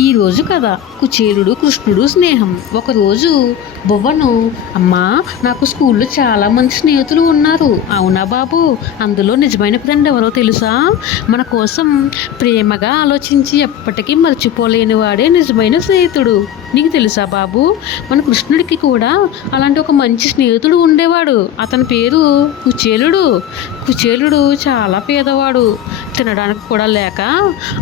ఈరోజు కథ కుచేలుడు కృష్ణుడు స్నేహం. ఒకరోజు బొవ్వను, అమ్మా, నాకు స్కూల్లో చాలా మంది స్నేహితులు ఉన్నారు. అవునా బాబు? అందులో నిజమైన ఫ్రెండ్ ఎవరో తెలుసా? మన కోసం ప్రేమగా ఆలోచించి ఎప్పటికీ మర్చిపోలేని వాడే నిజమైన స్నేహితుడు. నీకు తెలుసా బాబు? మన కృష్ణుడికి కూడా అలాంటి ఒక మంచి స్నేహితుడు ఉండేవాడు. అతని పేరు కుచేలుడు. కుచేలుడు చాలా పేదవాడు. తినడానికి కూడా లేక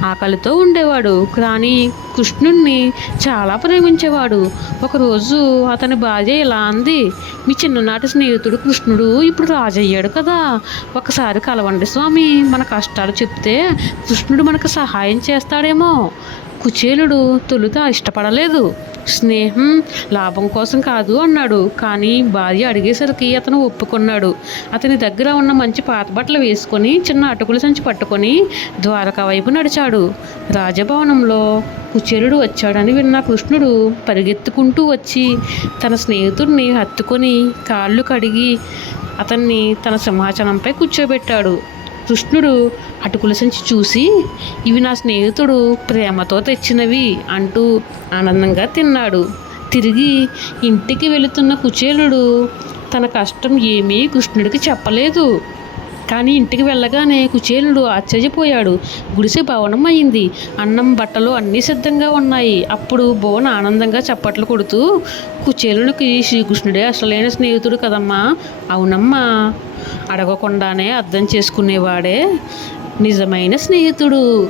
ఆకలితో ఉండేవాడు. కానీ కృష్ణుణ్ణి చాలా ప్రేమించేవాడు. ఒకరోజు అతని భార్య ఇలా అంది, మీ చిన్ననాటి స్నేహితుడు కృష్ణుడు ఇప్పుడు రాజయ్యాడు కదా, ఒకసారి కలవండి స్వామి, మన కష్టాలు చెప్తే కృష్ణుడు మనకు సహాయం చేస్తాడేమో. కుచేలుడు తొలుత ఇష్టపడలేదు. స్నేహం లాభం కోసం కాదు అన్నాడు. కానీ భార్య అడిగేసరికి అతను ఒప్పుకున్నాడు. అతని దగ్గర ఉన్న మంచి పాత బట్టలు వేసుకొని చిన్న అటుకుల సంచి పట్టుకొని ద్వారకా వైపు నడిచాడు. రాజభవనంలో కుచేలుడు వచ్చాడని విన్న కృష్ణుడు పరిగెత్తుకుంటూ వచ్చి తన స్నేహితుడిని హత్తుకొని కాళ్ళు కడిగి అతన్ని తన సింహాసనంపై కూర్చోబెట్టాడు. కృష్ణుడు అటుకుల సంచి చూసి, ఇవి నా స్నేహితుడు ప్రేమతో తెచ్చినవి అంటూ ఆనందంగా తిన్నాడు. తిరిగి ఇంటికి వెళుతున్న కుచేలుడు తన కష్టం ఏమీ కృష్ణుడికి చెప్పలేదు. కానీ ఇంటికి వెళ్ళగానే కుచేలుడు ఆశ్చర్యపోయాడు. గుడిసె భవనం అయింది. అన్నం, బట్టలు అన్నీ సిద్ధంగా ఉన్నాయి. అప్పుడు భువన్ ఆనందంగా చప్పట్లు కొడుతూ, కుచేలునికి శ్రీకృష్ణుడే అసలైన స్నేహితుడు కదమ్మా. అవునమ్మా, అడగకుండానే అర్థం చేసుకునేవాడే నిజమైన స్నేహితుడు.